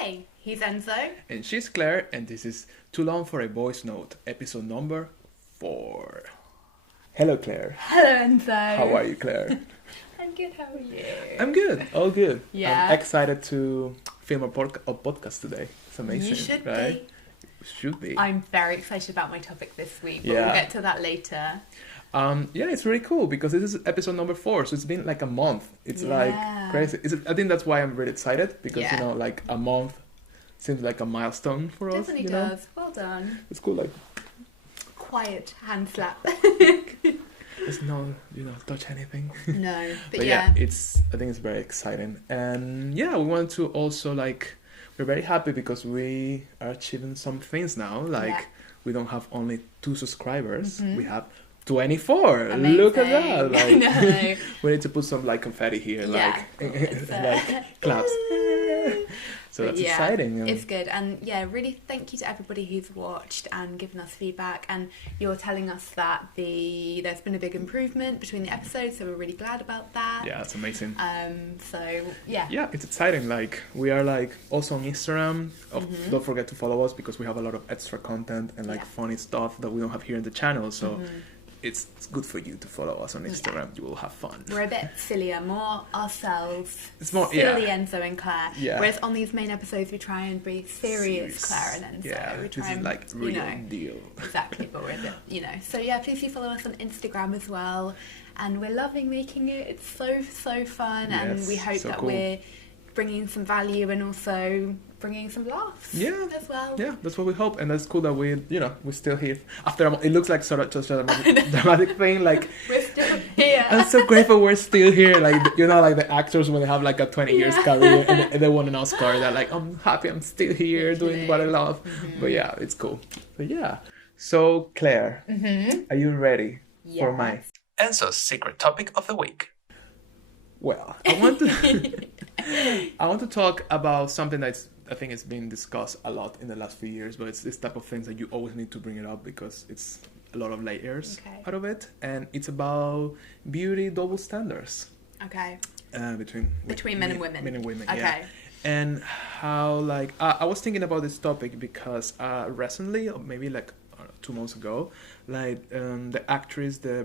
Hey, he's Enzo. And she's Claire, and this is Too Long for a Voice Note, episode number 4. Hello, Claire. Hello, Enzo. How are you, Claire? I'm good, how are you? I'm good, all good. Yeah. I'm excited to film a podcast today. It's amazing, You should right? Should be. I'm very excited about my topic this week, but Yeah. we'll get to that later. Yeah, it's really cool because this is episode number 4, so it's been like a month. It's like crazy. I think that's why I'm really excited because, Yeah. like a month seems like a milestone for us. Definitely does. Well done. It's cool, like, Quiet hand slap. there's no, touch anything. No, but But yeah. I think it's very exciting. And yeah, we want to also, we're very happy because we are achieving some things now. We don't have only 2 subscribers. Mhm. We have 24. Amazing. Look at that. I know. We need to put some confetti here, Yeah. claps. So But that's yeah, exciting. It's good. And yeah, really thank you to everybody who's watched and given us feedback. And you're telling us that there's been a big improvement between the episodes, so we're really glad about that. Yeah, it's amazing. So yeah. Yeah, it's exciting. We are also on Instagram. Mhm. Don't forget to follow us because we have a lot of extra content and Yeah. funny stuff that we don't have here in the channel. So Mhm. it's good for you to follow us on Instagram. You will have fun. We're a bit sillier, more ourselves. It's more silly Enzo and Claire. Yeah. Whereas on these main episodes we try and be serious Claire and Enzo. Yeah, we this try is and real deal. Exactly, but we're a bit, So yeah, please do follow us on Instagram as well. And we're loving making it. It's so fun, and Yes, we hope so that cool. we're bringing some value and also bringing some laughs. Yeah. as well. Yeah, that's what we hope, and that's cool that we're still here. After it looks like sort of just a dramatic thing. We're still here. I'm so grateful we're still here. Like the actors when they have a 20 years career and they won an Oscar. They're like, I'm happy, I'm still here doing what I love. Mhm. But yeah, it's cool. But yeah. So Claire, are you ready for my Enzo's secret topic of the week? Well, I want to talk about something I think it's been discussed a lot in the last few years, but it's this type of things that you always need to bring it up because it's a lot of layers out of it, and it's about beauty double standards. Okay. Between men and women. Men and women, Okay. yeah. And how I was thinking about this topic because recently, or maybe 2 months ago, the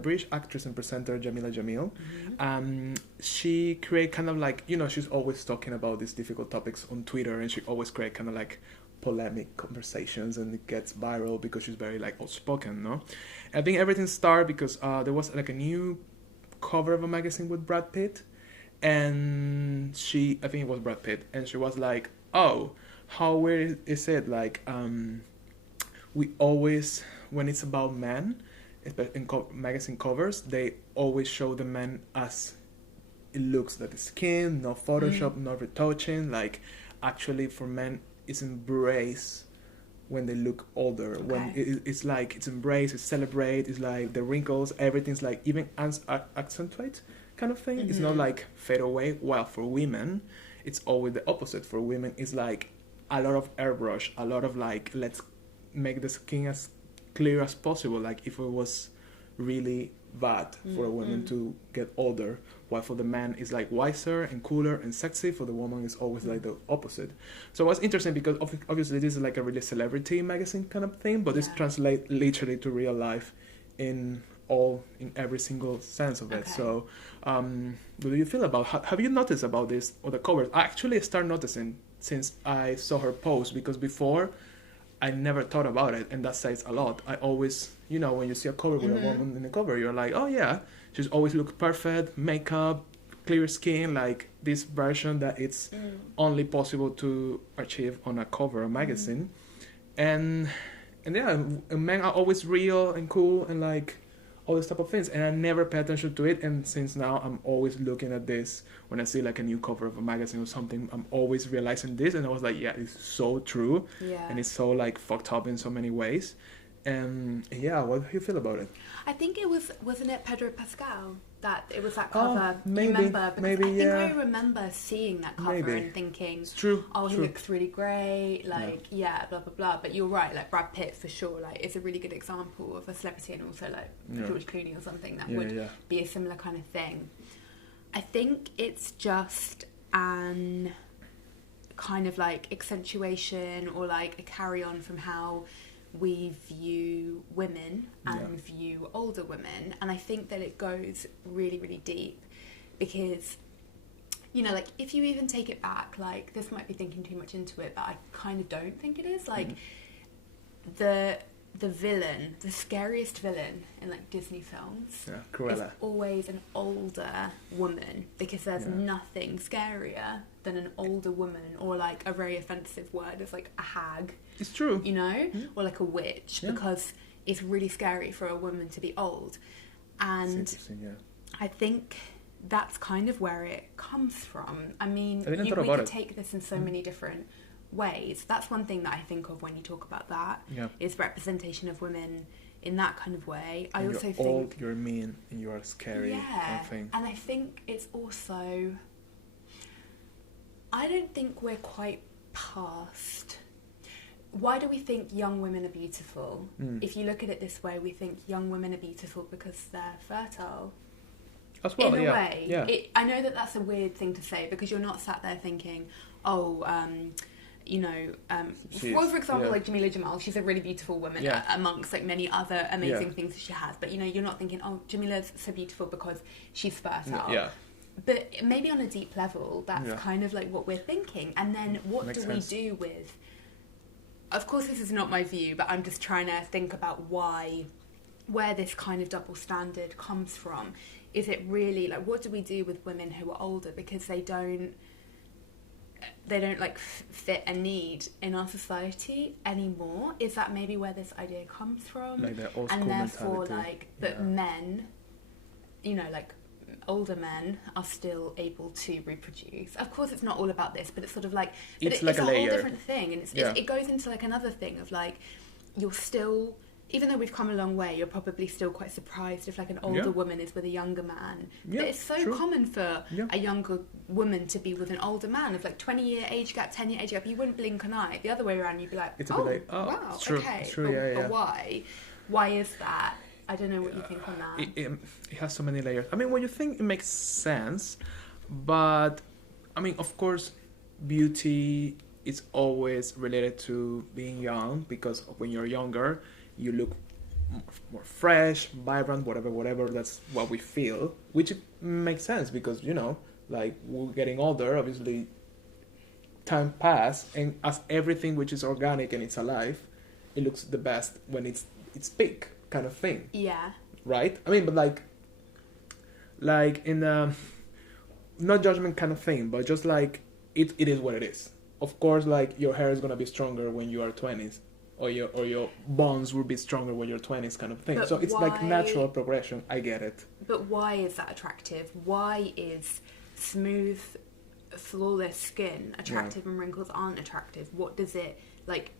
British actress and presenter Jamila Jamil, she create she's always talking about these difficult topics on Twitter, and she always create polemic conversations, and it gets viral because she's very outspoken, no? I think everything started because there was a new cover of a magazine with Brad Pitt, and I think it was Brad Pitt, and she was like, oh, how weird is it, we always, when it's about men, in magazine covers, they always show the men as it looks, the skin, no Photoshop, no retouching. Actually, for men, it's embraced when they look older. Okay. When it's embraced, it's celebrated. It's the wrinkles, everything's even accentuate kind of thing. Mm-hmm. It's not fade away. While for women, it's always the opposite. For women, it's a lot of airbrush, a lot of let's make the skin as clear as possible, if it was really bad for a woman to get older, while for the man it's wiser and cooler and sexy. For the woman it's always the opposite. So it was interesting because obviously this is a really celebrity magazine kind of thing, but this translates literally to real life in every single sense of it. So what do you feel about have you noticed about this or the covers? I actually started noticing since I saw her post, because before I never thought about it, and that says a lot. I always, when you see a cover with a woman in the cover, you're like, oh yeah, she's always looked perfect, makeup, clear skin, this version that it's only possible to achieve on a cover of a magazine. And yeah, men are always real and cool and all this type of things, and I never pay attention to it. And since now I'm always looking at this when I see a new cover of a magazine or something, I'm always realizing this, and I was like, yeah, it's so true, and it's so fucked up in so many ways. And yeah, what do you feel about it? I think it wasn't it Pedro Pascal that it was that cover? Maybe, you remember? Because maybe, I think yeah. I remember seeing that cover and thinking, it's true. Oh, he looks really great. Blah blah blah. But you're right. Brad Pitt for sure. Is a really good example of a celebrity, and also George Clooney or something that would be a similar kind of thing. I think it's just an kind of like accentuation or like a carry on from how we view women and view older women. And I think that it goes really, really deep because, you know, like if you even take it back, like this might be thinking too much into it, but I kind of don't think it is. Like the villain, the scariest villain in like Disney films is always an older woman, because there's nothing scarier than an older woman, or like a very offensive word is like a hag. It's true. You know? Or like a witch, because it's really scary for a woman to be old. And I think that's kind of where it comes from. I mean, we could take this in so many different ways. That's one thing that I think of when you talk about that, is representation of women in that kind of way. I also think old, you're mean, and you are scary. Kind of thing. And I think it's also, I don't think we're quite past. Why do we think young women are beautiful? If you look at it this way, we think young women are beautiful because they're fertile. As well, in a way. I know that that's a weird thing to say, because you're not sat there thinking, you know, for example, like Jamila Jamal, she's a really beautiful woman amongst like many other amazing things that she has. But, you know, you're not thinking, oh, Jamila's so beautiful because she's fertile. But maybe on a deep level, that's kind of like what we're thinking. And then what do we do with... Of course, this is not my view, but I'm just trying to think about where this kind of double standard comes from. Is it really, like, what do we do with women who are older because they don't like fit a need in our society anymore? Is that maybe where this idea comes from? Like that old school and therefore, mentality. like, that men, you know, like older men are still able to reproduce. Of course, it's not all about this, but it's sort of like it's like a whole different thing, and it goes into like another thing of like, you're still, even though we've come a long way, you're probably still quite surprised if like an older woman is with a younger man. But it's so common for a younger woman to be with an older man of like 20-year age gap, 10-year age gap. You wouldn't blink an eye. The other way around, you'd be like, wow, it's true. okay. It's true. But why? Why is that? I don't know what you think on that. It has so many layers. I mean, what you think, it makes sense, but I mean, of course, beauty is always related to being young, because when you're younger, you look more fresh, vibrant, whatever. That's what we feel, which makes sense because, you know, like, we're getting older, obviously time pass, and as everything which is organic and it's alive, it looks the best when it's peak kind of thing. Right? I mean, but like in not judgment kind of thing, but just like it is what it is. Of course, like, your hair is gonna be stronger when you are 20s, or your bones will be stronger when you're 20s kind of thing. But so it's like natural progression. I get it. But why is that attractive? Why is smooth, flawless skin attractive and wrinkles aren't attractive? What does it like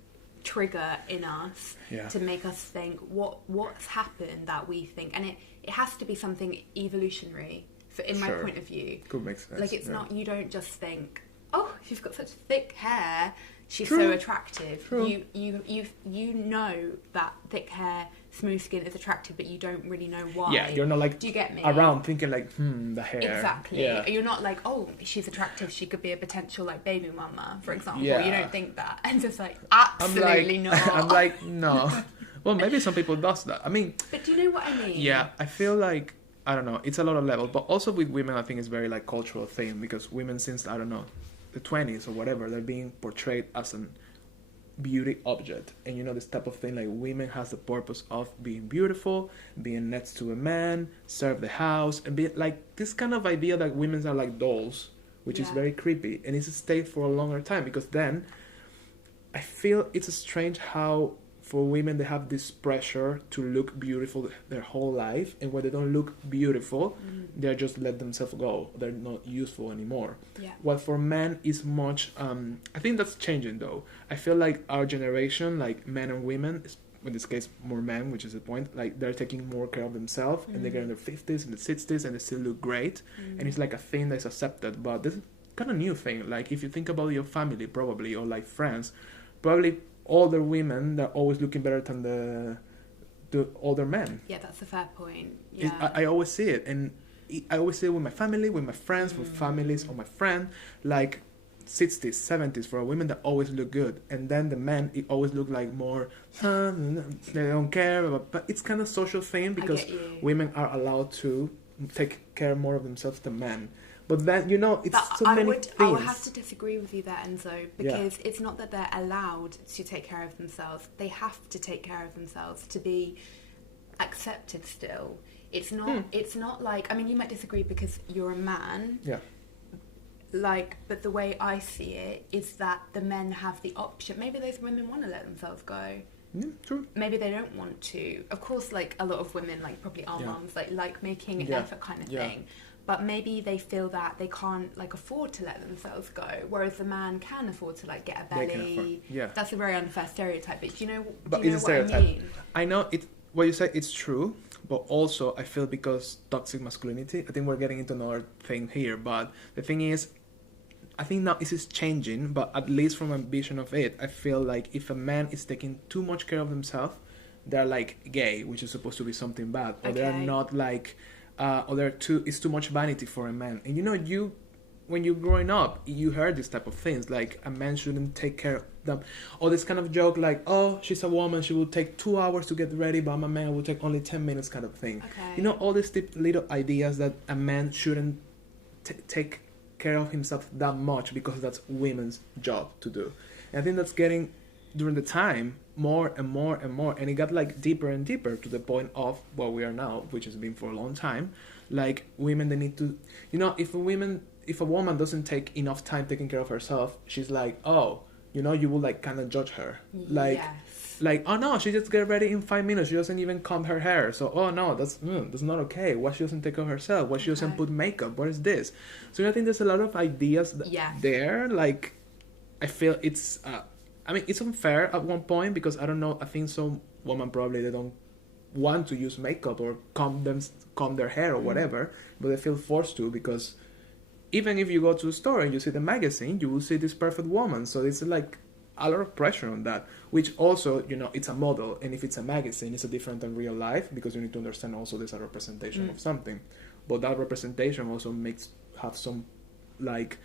trigger in us to make us think what's happened that we think? And it has to be something evolutionary in my point of view. Could make sense. Like, it's not, you don't just think, oh, she's got such thick hair, she's so attractive. You know that thick hair, smooth skin is attractive, but you don't really know why. Yeah, you're not like, do you get me? Around thinking like, the hair. Exactly. Yeah. You're not like, oh, she's attractive, she could be a potential like baby mama, for example. You don't think that. And just like, absolutely not. I'm like, no. Well, maybe some people does that. I mean, but do you know what I mean? Yeah, I feel like, I don't know, it's a lot of levels, but also with women, I think it's very like cultural thing, because women since, I don't know, the 20s or whatever, they're being portrayed as an beauty object. And you know, this type of thing, like, women has the purpose of being beautiful, being next to a man, serve the house, and be like this kind of idea that women are like dolls, which is very creepy, and it's stayed for a longer time, because then I feel it's strange how for women they have this pressure to look beautiful their whole life, and when they don't look beautiful, they're just let themselves go, they're not useful anymore. While for men is much I think that's changing though. I feel like our generation, like men and women, in this case more men, which is the point, like, they're taking more care of themselves, and they get in their 50s and the 60s and they still look great, and it's like a thing that's accepted. But this is kind of new thing. Like, if you think about your family, probably, or like friends, probably older women, they're always looking better than the older men. Yeah, that's a fair point. Yeah. I always see it, and I always see it with my family, with my friends, with families, or my friend. Like, 60s, 70s for a women that always look good, and then the men, it always look like more they don't care, but it's kind of social thing because women are allowed to take care more of themselves than men. But then, you know, it's but so many things. I would have to disagree with you there, Enzo, because it's not that they're allowed to take care of themselves. They have to take care of themselves to be accepted still. It's not It's not like, I mean, you might disagree because you're a man. Yeah. Like, but the way I see it is that the men have the option. Maybe those women want to let themselves go. Yeah, true. Maybe they don't want to. Of course, like a lot of women, like probably our moms, like making an effort kind of thing. But maybe they feel that they can't like afford to let themselves go, whereas the man can afford to like get a belly. That's a very unfair stereotype. But do you know what I mean? I know it. What you say, it's true. But also, I feel because toxic masculinity, I think we're getting into another thing here. But the thing is, I think now this is changing, but at least from my vision of it, I feel like if a man is taking too much care of themselves, they're like gay, which is supposed to be something bad, or they're not like, or it's too much vanity for a man. And you know, when you're growing up, you heard this type of things, like a man shouldn't take care of them, or this kind of joke like, oh, she's a woman, she will take 2 hours to get ready, but I'm a man, I will take only 10 minutes kind of thing. You know, all these little ideas that a man shouldn't take care of himself that much because that's women's job to do. And I think that's getting, during the time, more and more and more, and it got like deeper and deeper to the point of where we are now, which has been for a long time. Like women, they need to, you know, if a woman doesn't take enough time taking care of herself, she's like, oh, you know, you will like kind of judge her, like oh no, she just get ready in 5 minutes, she doesn't even comb her hair, so oh no, that's not okay. Why she doesn't take care of herself? Why she doesn't put makeup? What is this? So I think there's a lot of ideas there. Like I feel it's I mean, it's unfair at one point because I don't know, I think some women probably they don't want to use makeup or comb their hair or whatever, but they feel forced to because even if you go to the store and you see the magazine, you will see this perfect woman. So it's like a lot of pressure on that, which also, you know, it's a model. And if it's a magazine, it's a different than real life because you need to understand also there's a representation of something. But that representation also have some like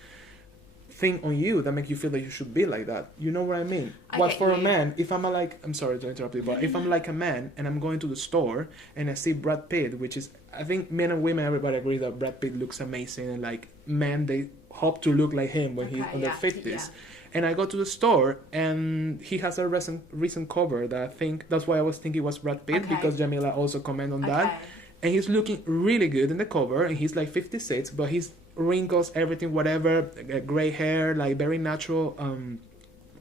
thing on you that make you feel that you should be like that. You know what I mean? But for a man, if I'm I'm sorry to interrupt you, but if I'm like a man and I'm going to the store and I see Brad Pitt, which is, I think men and women, everybody agrees that Brad Pitt looks amazing, and like men, they hope to look like him when he's in their 50s. And I go to the store and he has a recent cover that I think, that's why I was thinking it was Brad Pitt because Jamila also commented on that. And he's looking really good in the cover and he's like 56, but he's wrinkles, everything, whatever, gray hair, like very natural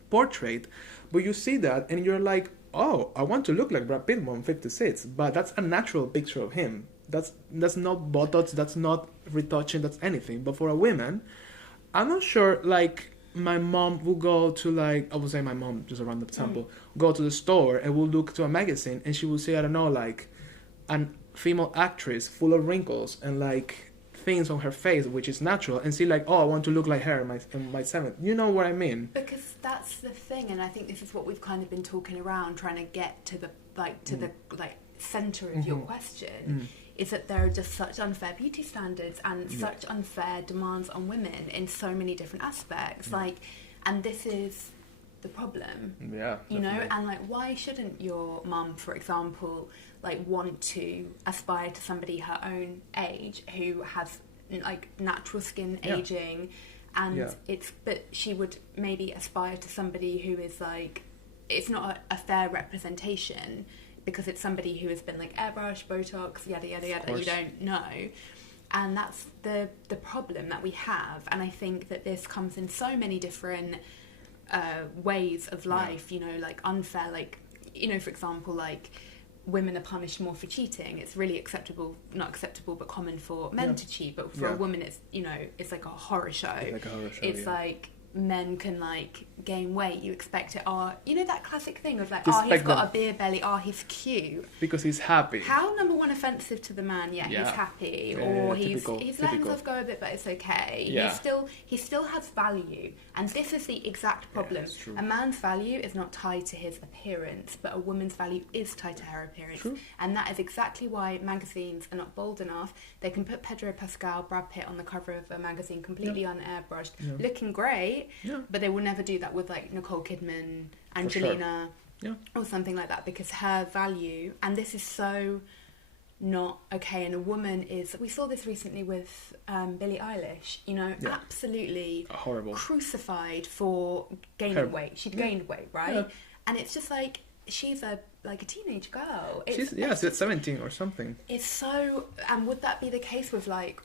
portrait. But you see that and you're like, oh, I want to look like Brad Pitt when I'm 56. But that's a natural picture of him. That's not Botox, that's not retouching, that's anything. But for a woman, I'm not sure, like, my mom will go to, like, I would say my mom, just a random example, go to the store and will look to a magazine and she will see, I don't know, like, an female actress full of wrinkles and, like, things on her face, which is natural, and see, like, oh, I want to look like her in my 7th. You know what I mean? Because that's the thing, and I think this is what we've kind of been talking around, trying to get to the, like, the center of your question. Is that there are just such unfair beauty standards and such unfair demands on women in so many different aspects. Like, and this is the problem. Yeah. You know, and like, why shouldn't your mum, for example, like want to aspire to somebody her own age who has like natural skin aging, and but she would maybe aspire to somebody who is like, it's not a fair representation. Because it's somebody who has been like airbrush, Botox, yada yada yada. You don't know, and that's the problem that we have. And I think that this comes in so many different ways of life. You know, like unfair, like, you know, for example, like women are punished more for cheating. It's really not acceptable, but common for men to cheat. But for a woman, it's, you know, it's like a horror show. It's like a horror show. It's like men can like gain weight, you expect it. Oh, you know that classic thing of like, he's got a beer belly, he's cute because he's happy. How number one offensive to the man? He's happy, or he's let himself go a bit, but it's okay. He still has value, and this is the exact problem. A man's value is not tied to his appearance, but a woman's value is tied to her appearance. And that is exactly why magazines are not bold enough. They can put Pedro Pascal, Brad Pitt on the cover of a magazine completely unairbrushed, looking great, right? Yeah. But they will never do that with like Nicole Kidman, Angelina, or something like that, because her value, and this is so not okay, and a woman is, we saw this recently with Billie Eilish, you know, absolutely horrible, crucified for gaining weight. She'd gained weight, right? Yeah. And it's just like, she's a teenage girl. She's 17 or something. It's so, and would that be the case with like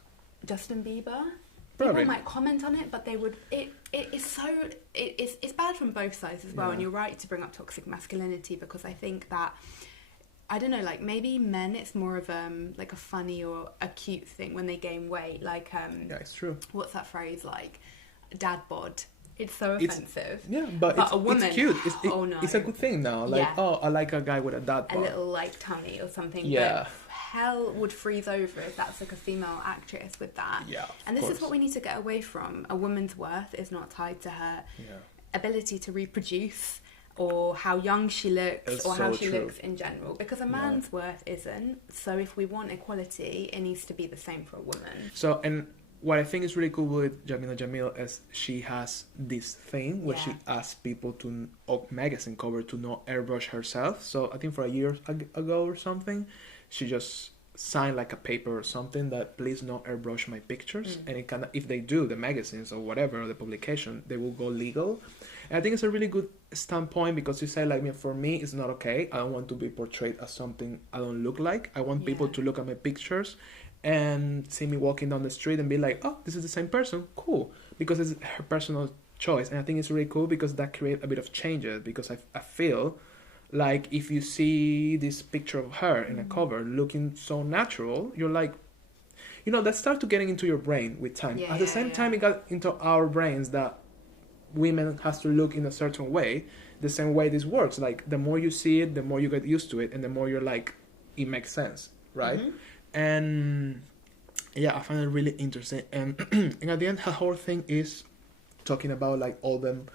Justin Bieber? Probably. People might comment on it, but they would. It's bad from both sides as well. And you're right to bring up toxic masculinity, because I think that, I don't know, like maybe men, it's more of like a funny or a cute thing when they gain weight. Like yeah, it's true. What's that phrase, like dad bod? It's so offensive. But a woman, it's cute. no. It's a good thing now. Like, I like a guy with a dad bod. A little like tummy or something. Yeah. But hell would freeze over if that's like a female actress with that. Yeah. And this is what we need to get away from. A woman's worth is not tied to her ability to reproduce, or how young she looks, or how she looks in general, because a man's worth isn't. So if we want equality, it needs to be the same for a woman. So, and what I think is really cool with Jamila Jamil is she has this thing where she asks people to, or magazine cover, to not airbrush herself. So I think for a year ago or something, she just signed like a paper or something that please not airbrush my pictures. And it kind of, if they do, the magazines or whatever, the publication, they will go legal. And I think it's a really good standpoint, because you say, like, for me, it's not okay. I don't want to be portrayed as something I don't look like. I want people to look at my pictures and see me walking down the street and be like, oh, this is the same person, cool, because it's her personal choice. And I think it's really cool, because that creates a bit of changes, because I feel like if you see this picture of her in a cover looking so natural, you're like, you know, that starts to getting into your brain with time. At the same time, it got into our brains that women has to look in a certain way, the same way this works. Like, the more you see it, the more you get used to it, and the more you're like, it makes sense, right? And I find it really interesting. And at the end, her whole thing is talking about like all them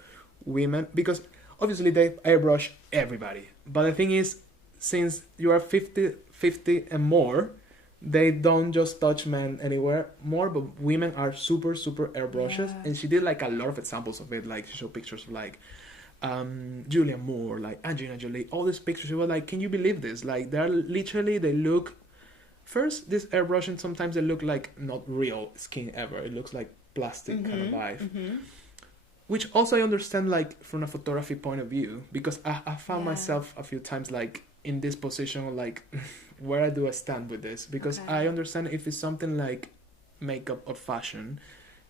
women, because obviously they airbrush everybody. But the thing is, since you are 50 and more, they don't just touch men anywhere more, but women are super airbrushes. And she did like a lot of examples of it. Like, she showed pictures of like Julianne Moore, like Angelina Jolie, all these pictures. She was like, can you believe this? Like, they're literally, they look, first, this airbrushing, sometimes they look like not real skin ever. It looks like plastic kind of vibe. Which also I understand, like, from a photography point of view, because I found myself a few times, like, in this position, like, where do I stand with this? Because I understand if it's something like makeup or fashion,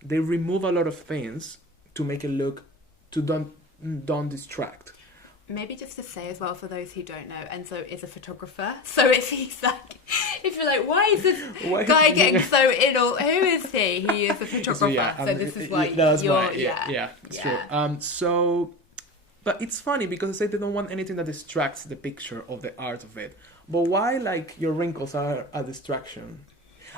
they remove a lot of things to make it look, to don't distract. Maybe just to say as well, for those who don't know, Enzo is a photographer. So he's like, if you're like, why is this guy getting so ill? Who is he? He is a photographer. So this is why it's true. So, but it's funny because they say they don't want anything that distracts the picture of the art of it. But why, like, your wrinkles are a distraction?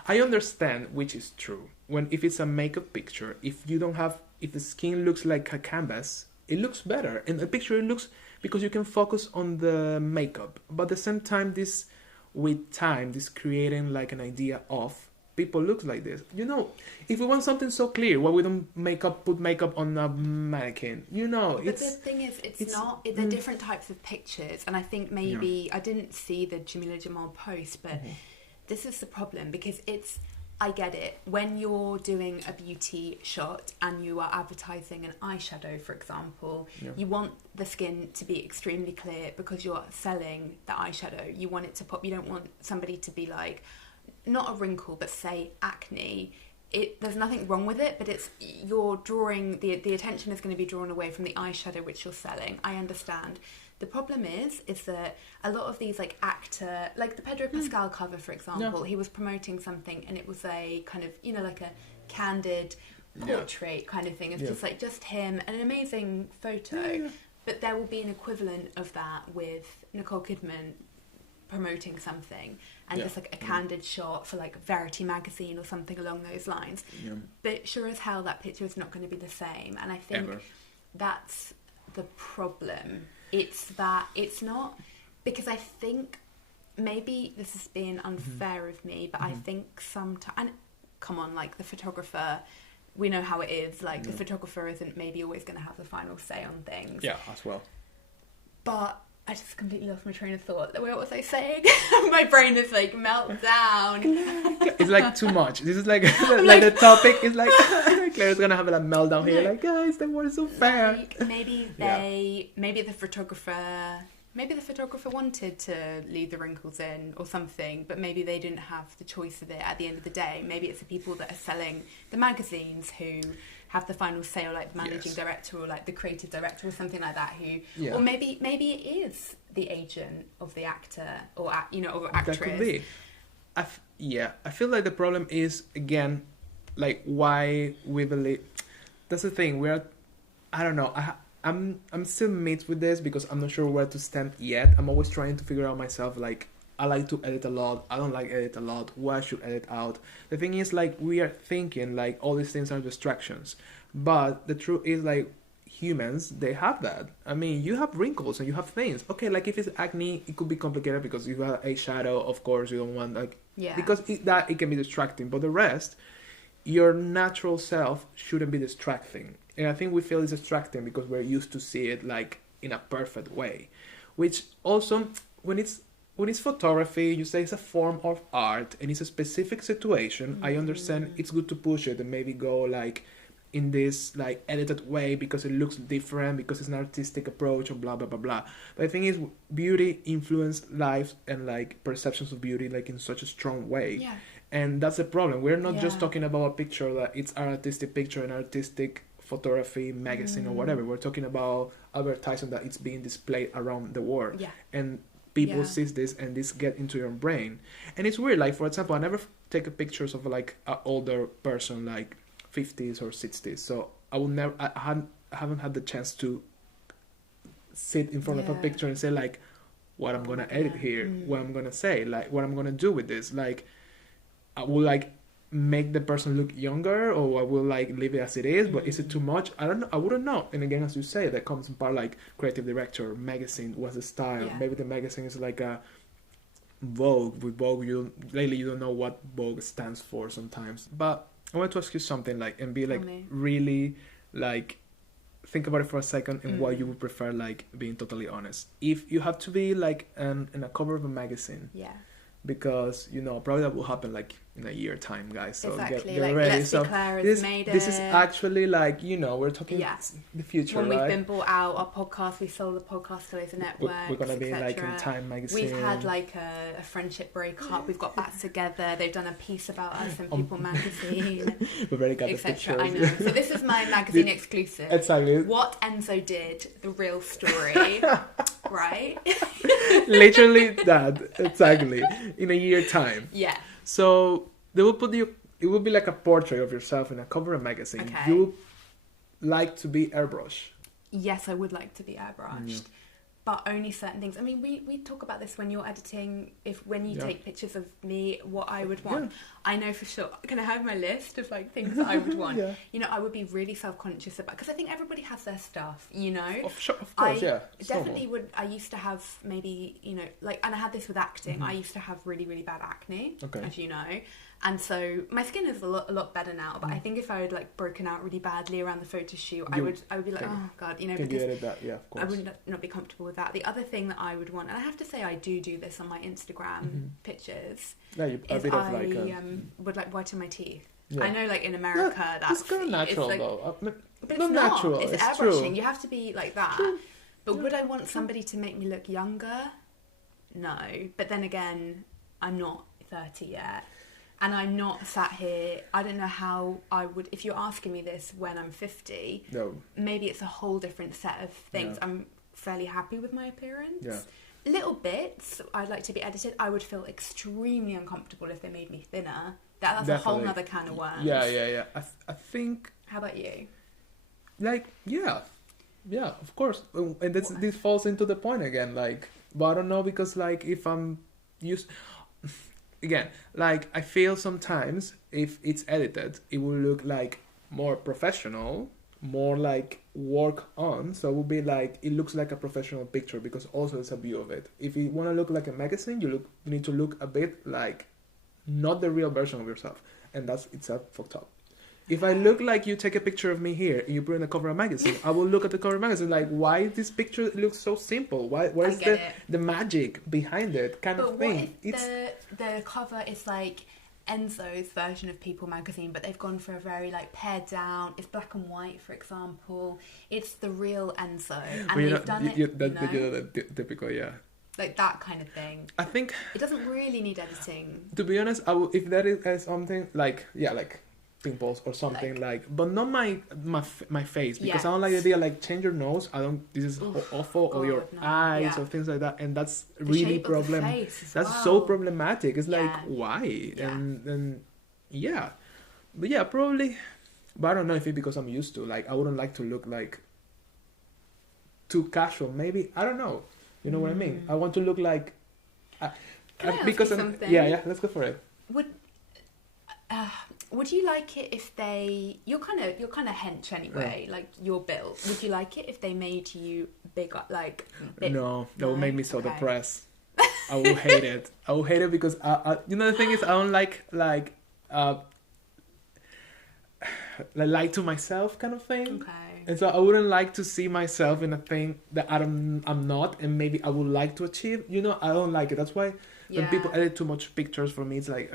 I understand, which is true. If it's a makeup picture, if the skin looks like a canvas, it looks better. In the picture, it looks, because you can focus on the makeup. But at the same time, this creating like an idea of people look like this. You know, if we want something so clear, why we don't put makeup on a mannequin? You know, but the thing is, they're different types of pictures. And I think maybe, I didn't see the Jamila Jamal post, but this is the problem, because I get it. When you're doing a beauty shot and you are advertising an eyeshadow, for example, you want the skin to be extremely clear because you're selling the eyeshadow. You want it to pop. You don't want somebody to be like, not a wrinkle, but say acne. There's nothing wrong with it, but you're drawing, the attention is going to be drawn away from the eyeshadow which you're selling. I understand. The problem is that a lot of these, like, actor, like the Pedro Pascal cover, for example, he was promoting something and it was a kind of, you know, like a candid portrait kind of thing. It's just him, an amazing photo. But there will be an equivalent of that with Nicole Kidman promoting something and just like a candid shot for like Verity magazine or something along those lines. But sure as hell that picture is not going to be the same. And I think that's the problem. It's not, because I think maybe this is being unfair of me, but I think sometimes, and come on, like the photographer, we know how it is. Like, the photographer isn't maybe always going to have the final say on things. Yeah, as well. But I just completely lost my train of thought. What was I saying? My brain is like melt down. It's like too much. This is like like the topic is like Claire's gonna have a meltdown here. Like, guys, they weren't so fair. Like, maybe the photographer wanted to leave the wrinkles in or something, but maybe they didn't have the choice of it at the end of the day. Maybe it's the people that are selling the magazines who have the final say, or like the managing director, or like the creative director, or something like that. Or maybe it is the agent of the actor or or actress. That could be. I feel like the problem is, again, like, why we believe. That's the thing. I don't know. I'm still mixed with this because I'm not sure where to stand yet. I'm always trying to figure out myself, like, I like to edit a lot, I don't like edit a lot, what I should edit out. The thing is, like, we are thinking like all these things are distractions, but the truth is, like, humans, they have that. I mean, you have wrinkles and you have things. Okay, like if it's acne, it could be complicated because you have a shadow, of course, you don't want, like, because it can be distracting, but the rest, your natural self shouldn't be distracting. And I think we feel it's distracting because we're used to see it like in a perfect way, which also, when it's photography, you say it's a form of art and it's a specific situation. I understand it's good to push it and maybe go like in this like edited way because it looks different, because it's an artistic approach, or blah blah blah blah. But the thing is, beauty influences lives and like perceptions of beauty like in such a strong way. And that's the problem. We're not just talking about a picture that it's an artistic picture, an artistic photography magazine or whatever. We're talking about advertising that it's being displayed around the world, and people see this and this get into your brain. And it's weird, like, for example, I never take pictures of like an older person, like 50s or 60s, so I haven't had the chance to sit in front of a picture and say like what I'm gonna edit here, what I'm gonna say, like what I'm gonna do with this. Like, I will like make the person look younger, or I will like leave it as it is, but is it too much? I don't know. I wouldn't know. And again, as you say, that comes in part like creative director, magazine, what's the style. Maybe the magazine is like a Vogue. With Vogue, lately you don't know what Vogue stands for sometimes. But I want to ask you something, like, and be like really like think about it for a second and what you would prefer, like being totally honest. If you have to be like in a cover of a magazine, because probably that will happen like in a year time, guys, so exactly. get like, ready. Let's So Be Claire this made this it. is actually like we're talking the future, when right? we've been bought out, our podcast, we sold the podcast to loads of networks, we're gonna be like in Time magazine. We've had like a friendship breakup, we've got back together, they've done a piece about us in People magazine. We've already got the pictures. I know. So this is my magazine exclusive. Exactly. What Enzo did, the real story. Right? Literally that, exactly. In a year time. Yeah. So they will put you. It will be like a portrait of yourself in a cover of a magazine. Okay. You would like to be airbrushed. Yes, I would like to be airbrushed, but only certain things. I mean, we talk about this when you're editing. When you take pictures of me, what I would want. I know for sure. Can I have my list of like things that I would want? I would be really self-conscious about, because I think everybody has their stuff. Of course, Definitely would. I used to have maybe like, and I had this with acting. I used to have really really bad acne, as you know. And so my skin is a lot better now, but I think if I had like broken out really badly around the photo shoot, I would be like, oh god, Can because you edit that? Yeah, of course. I would not be comfortable with that. The other thing that I would want, and I have to say I do this on my Instagram pictures, is I would like whiten my teeth. I know, like in America, that's kind of natural, like, though. But it's not natural. It's airbrushing. True. You have to be like that. True. But would I want somebody to make me look younger? No. But then again, I'm not 30 yet. And I'm not sat here, I don't know how I would, if you're asking me this when I'm 50, maybe it's a whole different set of things. I'm fairly happy with my appearance. Little bits I'd like to be edited. I would feel extremely uncomfortable if they made me thinner. That's Definitely. A whole nother can of worms. Yeah. I think... How about you? Like, yeah, of course. And this falls into the point again, like, but I don't know, because like if I'm used... Again, like, I feel sometimes if it's edited, it will look like more professional, more like work on. So it will be like, it looks like a professional picture because also it's a view of it. If you want to look like a magazine, you need to look a bit like not the real version of yourself. And it's a fucked up. If I look like you take a picture of me here and you put it in the cover of a magazine, I will look at the cover of a magazine like, why this picture looks so simple? Where's the magic behind it kind of thing? What if the cover is like Enzo's version of People magazine, but they've gone for a very like pared down, it's black and white, for example. It's the real Enzo. And they've done it, typical, yeah. Like that kind of thing. I think it doesn't really need editing. To be honest, if that is something like pimples or something but not my face, because I don't like the idea like change your nose. I don't. This is awful, or your eyes or things like that, and that's really problem. That's so problematic. It's like why and but probably. But I don't know if it's because I'm used to I wouldn't like to look like too casual. Maybe I don't know. You know what I mean? I want to look like because let's go for it. Would you like it if you're kind of hench anyway, like you're built. Would you like it if they made you bigger, like No, that would make me so depressed. I will hate it. I will hate it because the thing is I don't like lie to myself kind of thing. Okay. And so I wouldn't like to see myself in a thing that I'm not, and maybe I would like to achieve. I don't like it. That's why when people edit too much pictures for me, it's like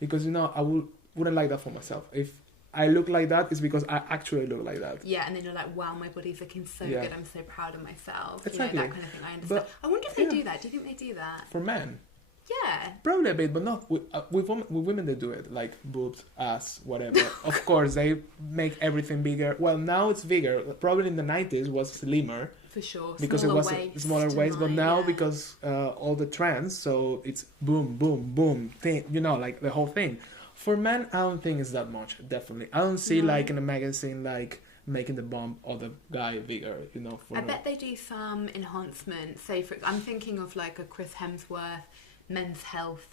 because I wouldn't like that for myself. If I look like that, it's because I actually look like that. Yeah, and then you're like, wow, my body's looking so good. I'm so proud of myself. Exactly. That kind of thing. I understand. But, I wonder if they do that. Do you think they do that for men? Yeah, probably a bit, but not with women. They do it like boobs, ass, whatever. Of course, they make everything bigger. Well, now it's bigger. Probably in the 90s was slimmer for sure, because it was smaller waist. But now because all the trends, so it's boom, boom, boom thing. Like the whole thing. For men, I don't think it's that much. Definitely, I don't see like in a magazine like making the bump or the guy bigger. I bet they do some enhancement. Say, I'm thinking of like a Chris Hemsworth. Men's Health,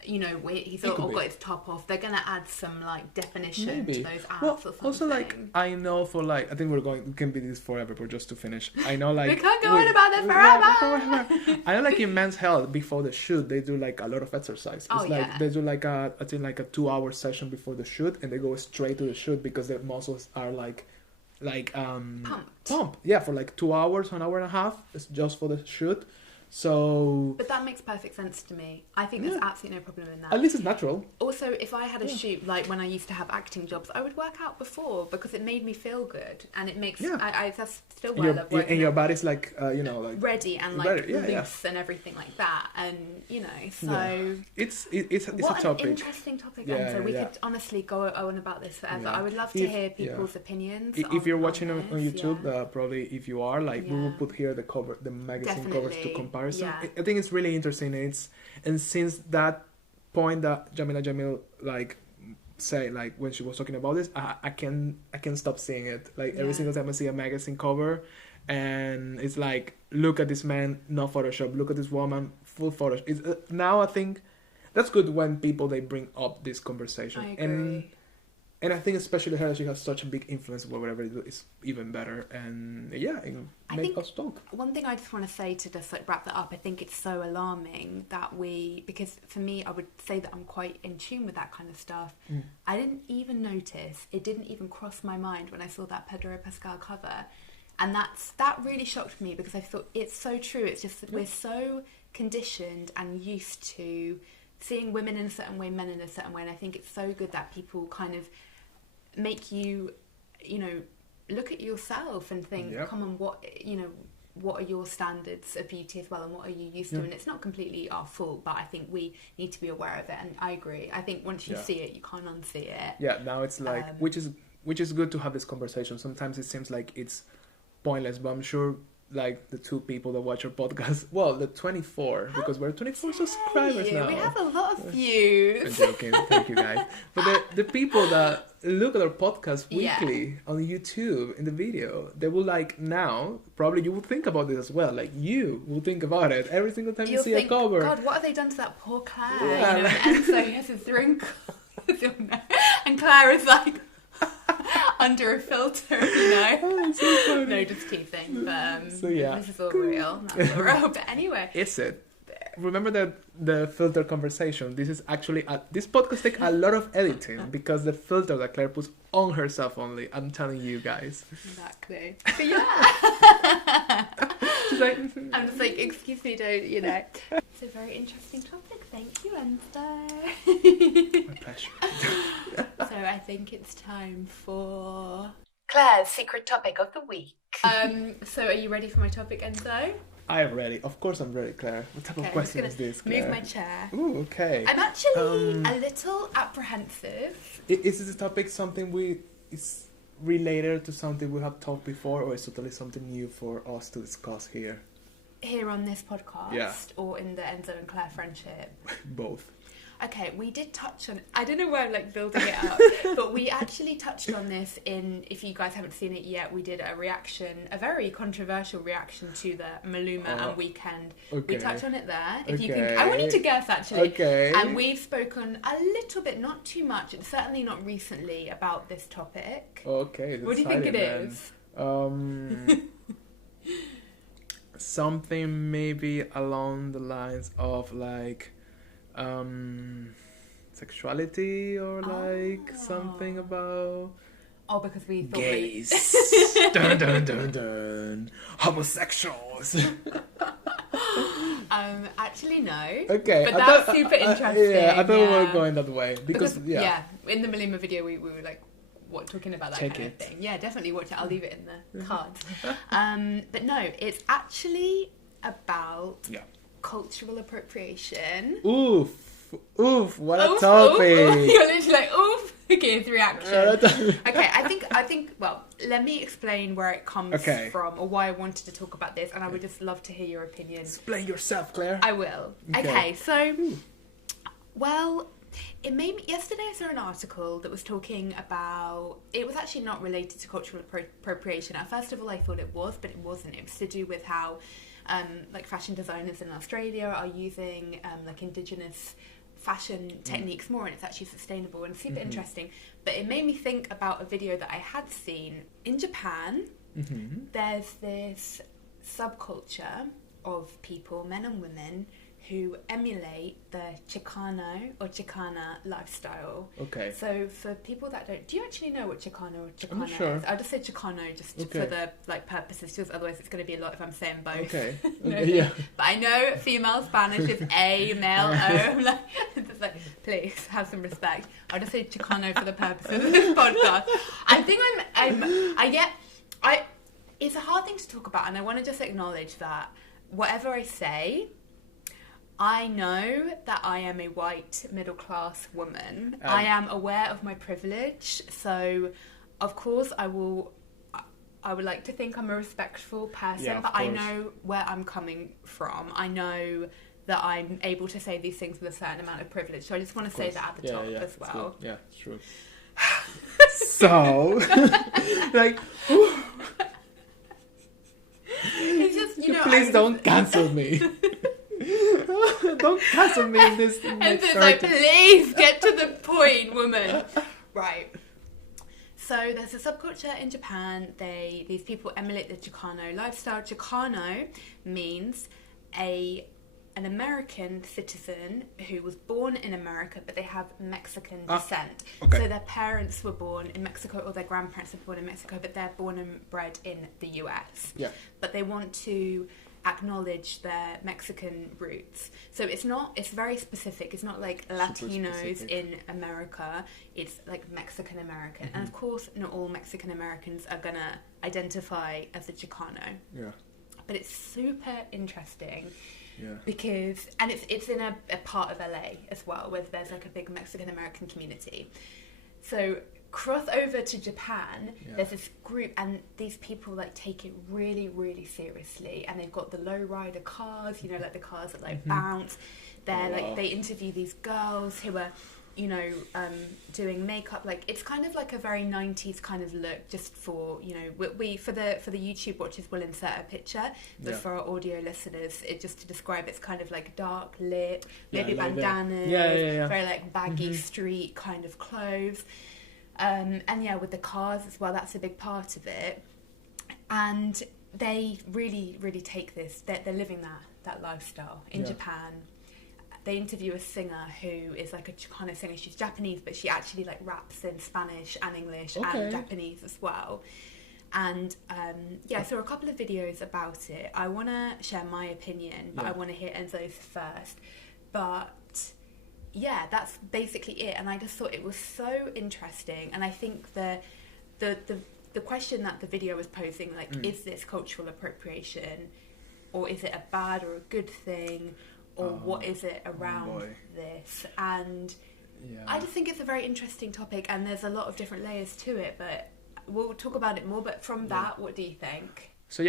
he's all got his top off. They're gonna add some like definition to those abs or something. Also, I know for I think we can be this forever, but just to finish, I know we can't go on about this forever. I know in Men's Health before the shoot they do a lot of exercise. It's they do I think a 2-hour session before the shoot, and they go straight to the shoot because their muscles are pumped. Yeah, for 2 hours, 1 hour and a half. It's just for the shoot. So, but that makes perfect sense to me. I think there's absolutely no problem in that. At least it's natural. Also, if I had a shoot like when I used to have acting jobs, I would work out before because it made me feel good, and it makes that's still why I love working. And your body's ready and loose and everything like that, and so it's a topic. What an interesting topic. So we could honestly go on about this forever. I would love to hear people's opinions. If you're watching on YouTube, probably if you are we will put here the magazine covers to compare. I think it's really interesting. And since that point that Jamila Jamil say when she was talking about this, I can stop seeing it. Every single time I see a magazine cover, and it's look at this man, no Photoshop. Look at this woman, full Photoshop. Now I think that's good when people they bring up this conversation. I agree. And I think especially her, she has such a big influence over whatever is even better. And it makes us talk. One thing I just want to say to just wrap that up, I think it's so alarming that because for me, I would say that I'm quite in tune with that kind of stuff. I didn't even notice, it didn't even cross my mind when I saw that Pedro Pascal cover. And that really shocked me because I thought it's so true. It's just that we're so conditioned and used to seeing women in a certain way, men in a certain way. And I think it's so good that people kind of make you, look at yourself and think, come on, what are your standards of beauty as well, and what are you used to? And it's not completely our fault, but I think we need to be aware of it. And I agree. I think once you see it, you can't unsee it. Yeah, now it's which is good to have this conversation. Sometimes it seems like it's pointless, but I'm sure the two people that watch our podcast, the 24, because we're 24 subscribers now. We have a lot of views. I'm joking. Thank you, guys. But the people that look at our podcast weekly on YouTube in the video, they will now, probably you will think about this as well. You will think about it every single time you see a cover. God, what have they done to that poor Claire? And so he has his wrinkles. And Claire is under a filter, Oh, it's so funny. No, just teething. But this is all real. That's all real. But anyway, it's it. remember the filter conversation. This is actually this podcast takes a lot of editing because the filter that Claire puts on herself only. I'm telling you guys. Exactly. But yeah. She's like, I'm just like, excuse me, don't, you know. It's a very interesting topic. Thank you, Enzo. My pleasure. So I think it's time for Claire's secret topic of the week. So are you ready for my topic, Enzo? I am ready. Of course I'm ready, Claire. What type of question is this, Claire? Move my chair. Ooh, okay. I'm actually a little apprehensive. Is this topic something is related to something we have talked before, or is it totally something new for us to discuss here? Here on this podcast? Yeah. Or in the Enzo and Claire friendship? Both. Okay, we did touch on... I don't know why I'm like building it up, but we actually touched on this if you guys haven't seen it yet, we did a very controversial reaction to the Maluma and Weeknd. Okay. We touched on it there. If you can, I want you to guess actually. Okay. And we've spoken a little bit, not too much, and certainly not recently, about this topic. Okay. What do you think it is? Something maybe along the lines of like sexuality, or like something about because we thought gays. Dun dun dun dun. Homosexuals. Actually no. Okay. But that's super interesting. Yeah, I thought we were going that way because in the Maluma video we were like talking about that kind of thing. Yeah, definitely watch it. I'll leave it in the cards. But no, it's actually about cultural appropriation. Oof, what a topic. Oof. You're literally like, oof. Okay, it's reaction. Okay, I think, well, let me explain where it comes from, or why I wanted to talk about this, and I would just love to hear your opinion. Explain yourself, Claire. I will. Okay, so, well, yesterday I saw an article that was talking about, it was actually not related to cultural appropriation. First of all, I thought it was, but it wasn't. It was to do with how like fashion designers in Australia are using like indigenous fashion techniques more, and it's actually sustainable and super interesting. But it made me think about a video that I had seen in Japan. There's this subculture of people, men and women, who emulate the Chicano or Chicana lifestyle. Okay. So for people that don't... Do you actually know what Chicano or Chicana is? I'll just say Chicano just for the purposes, just otherwise it's going to be a lot if I'm saying both. Okay. Yeah. But I know female Spanish is A, male O. I'm like, just like, please have some respect. I'll just say Chicano for the purposes of this podcast. I think it's a hard thing to talk about, and I want to just acknowledge that whatever I say, I know that I am a white middle-class woman. I am aware of my privilege, so of course I would like to think I'm a respectful person, but I know where I'm coming from. I know that I'm able to say these things with a certain amount of privilege, so I just want to say that at the top as well. Yeah, it's true. So, like... It's just, you know... Please don't cancel me. Don't cancel me in this. And it's like, please get to the point, woman. Right. So there's a subculture in Japan. These people emulate the Chicano lifestyle. Chicano means an American citizen who was born in America, but they have Mexican descent. Okay. So their parents were born in Mexico, or their grandparents were born in Mexico, but they're born and bred in the US. Yeah. But they want to acknowledge their Mexican roots. So it's very specific. It's not like Latinos in America. It's like Mexican American. And of course, not all Mexican Americans are gonna identify as a Chicano. Yeah. But it's super interesting. Yeah. Because, and it's in a part of LA as well, where there's like a big Mexican American community. So cross over to Japan, there's this group, and these people like take it really, really seriously, and they've got the low rider cars, you know, like the cars that like bounce. They're like, they interview these girls who are, you know, doing makeup. Like, it's kind of like a very 90s kind of look, just for, you know, we for the YouTube watchers, we'll insert a picture, but for our audio listeners, it just to describe, it's kind of like dark lit, maybe bandanas, very like baggy street kind of clothes. And with the cars as well, that's a big part of it. And they really, really take this. They're living that lifestyle in Japan. They interview a singer who is like a Chicano singer. She's Japanese, but she actually like raps in Spanish and English and Japanese as well. And I saw a couple of videos about it. I want to share my opinion, but I want to hear Enzo's first. But yeah, that's basically it. And I just thought it was so interesting. And I think the question that the video was posing, like, is this cultural appropriation, or is it a bad or a good thing? Or what is it around this? And I just think it's a very interesting topic, and there's a lot of different layers to it, but we'll talk about it more. But from that, what do you think? So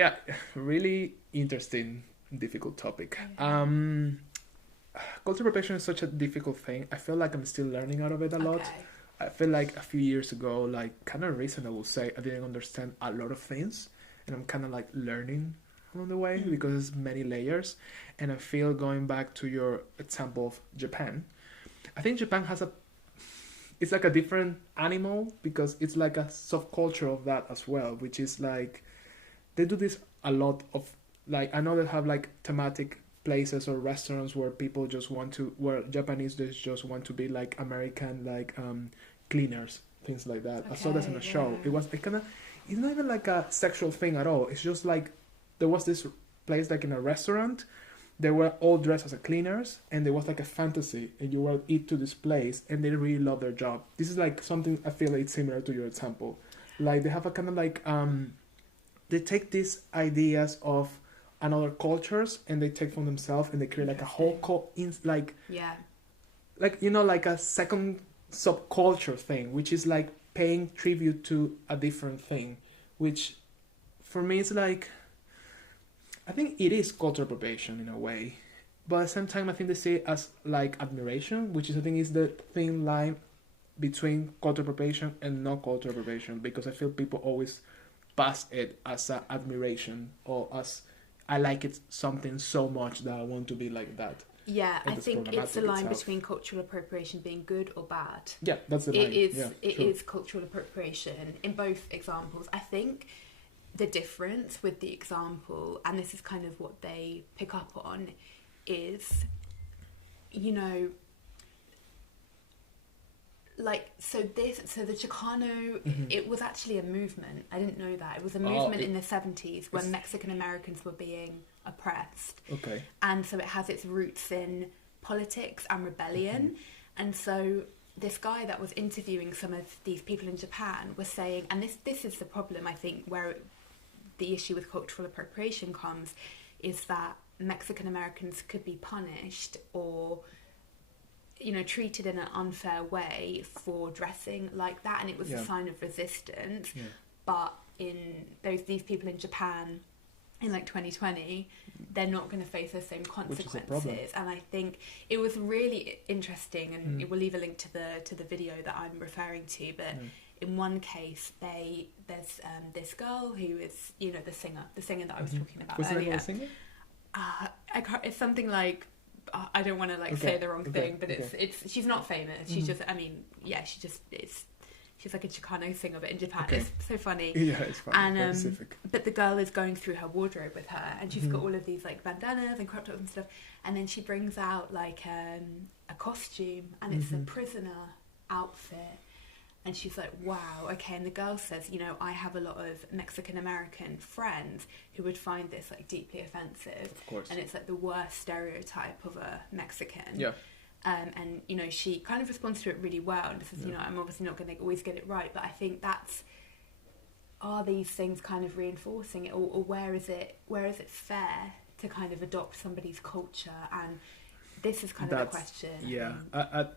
really interesting, difficult topic. Cultural appropriation is such a difficult thing. I feel like I'm still learning out of it a lot. I feel like a few years ago, like kind of recent, I will say, I didn't understand a lot of things, and I'm kind of like learning on the way because there's many layers. And I feel, going back to your example of Japan, I think Japan has it's like a different animal, because it's like a subculture of that as well, which is like they do this a lot of, like, I know they have like thematic places or restaurants where people just want to, where Japanese just want to be like American, like cleaners, things like that. I saw this in a show. It was kind of, it's not even like a sexual thing at all. It's just like, there was this place like in a restaurant, they were all dressed as a cleaners, and there was like a fantasy, and you would eat to this place, and they really love their job. This is like something I feel like similar to your example. Like they have a kind of like, they take these ideas of another cultures, and they take from themselves, and they create like a whole like a second subculture thing, which is like paying tribute to a different thing, which for me is like, I think it is cultural appropriation in a way, but at the same time I think they see it as like admiration, which is, I think, is the thin line between cultural appropriation and not cultural appropriation, because I feel people always pass it as an admiration, or as, I like it something so much that I want to be like that. Yeah, I think it's the line between cultural appropriation being good or bad. Yeah, that's the line. It is cultural appropriation in both examples. I think the difference with the example, and this is kind of what they pick up on, is, you know, like, so the Chicano, it was actually a movement. I didn't know that. It was a movement in the 70s when Mexican Americans were being oppressed. Okay. And so it has its roots in politics and rebellion. And so this guy that was interviewing some of these people in Japan was saying, and this is the problem, I think, where the issue with cultural appropriation comes, is that Mexican Americans could be punished or, you know, treated in an unfair way for dressing like that, and it was a sign of resistance. But in these people in Japan in like 2020, they're not going to face those same consequences. And I think it was really interesting, and it will leave a link to the video that I'm referring to, but in one case there's this girl who is, you know, the singer that I was talking about earlier. What's the name of the singer? It's something like, I don't want to like say the wrong thing, but it's she's not famous. She's just, I mean, she's like a Chicano singer, but in Japan. It's so funny. Yeah, it's funny. And but the girl is going through her wardrobe with her, and she's got all of these like bandanas and crop tops and stuff, and then she brings out like a costume, and it's a prisoner outfit. And she's like, wow, okay. And the girl says, you know, I have a lot of Mexican American friends who would find this like deeply offensive. Of course. And it's like the worst stereotype of a Mexican. Yeah. And, you know, she kind of responds to it really well and says, you know, I'm obviously not going to always get it right, but I think are these things kind of reinforcing it, or where is it fair to kind of adopt somebody's culture? And this is kind of the question. Yeah. I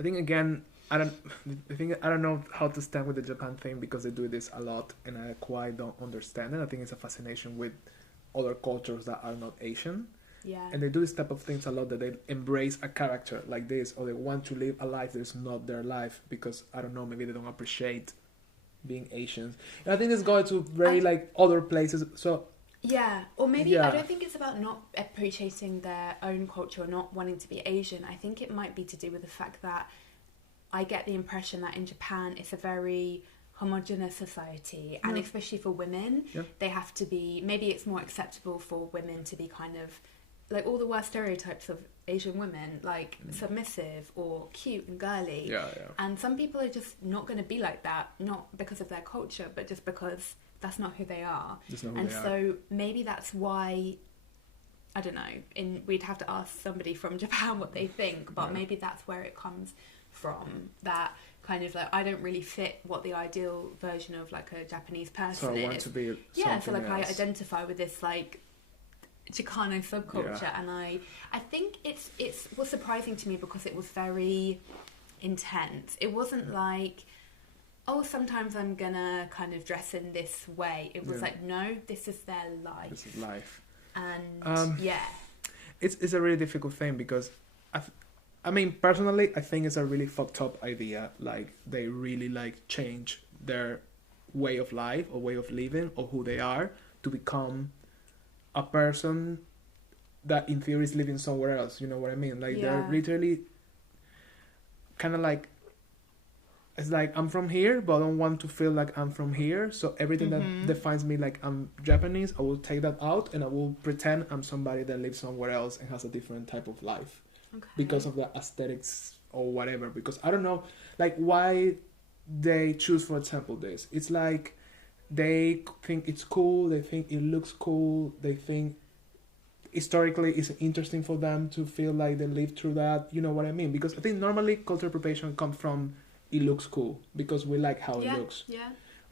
think, again, I don't know how to stand with the Japan thing, because they do this a lot and I quite don't understand it. I think it's a fascination with other cultures that are not Asian. Yeah. And they do this type of things a lot, that they embrace a character like this, or they want to live a life that's not their life, because, I don't know, maybe they don't appreciate being Asians. And I think it's going to very like other places. So yeah, or maybe I don't think it's about not appreciating their own culture or not wanting to be Asian. I think it might be to do with the fact that I get the impression that in Japan it's a very homogenous society, and especially for women, they have to be, maybe it's more acceptable for women to be kind of like all the worst stereotypes of Asian women, like submissive or cute and girly. And some people are just not going to be like that, not because of their culture, but just because that's not who they are. So maybe that's why, I don't know, we'd have to ask somebody from Japan what they think, but maybe that's where it comes from, that kind of like, I don't really fit what the ideal version of like a Japanese person is. So I want to be so like else. I identify with this like Chicano subculture, and I think it was surprising to me because it was very intense. It wasn't like, oh, sometimes I'm gonna kind of dress in this way. It was like, no, this is their life. This is life. And it's a really difficult thing because I mean, personally, I think it's a really fucked up idea. Like, they really like change their way of life or way of living or who they are to become a person that in theory is living somewhere else. You know what I mean? Like, they're literally kind of like, it's like, I'm from here, but I don't want to feel like I'm from here. So everything that defines me, like I'm Japanese, I will take that out and I will pretend I'm somebody that lives somewhere else and has a different type of life. Because of the aesthetics or whatever. Because I don't know, like, why they choose, for example, this. It's like they think it's cool, they think it looks cool, they think historically it's interesting for them to feel like they lived through that. You know what I mean? Because I think normally cultural appropriation comes from it looks cool because we like how it looks.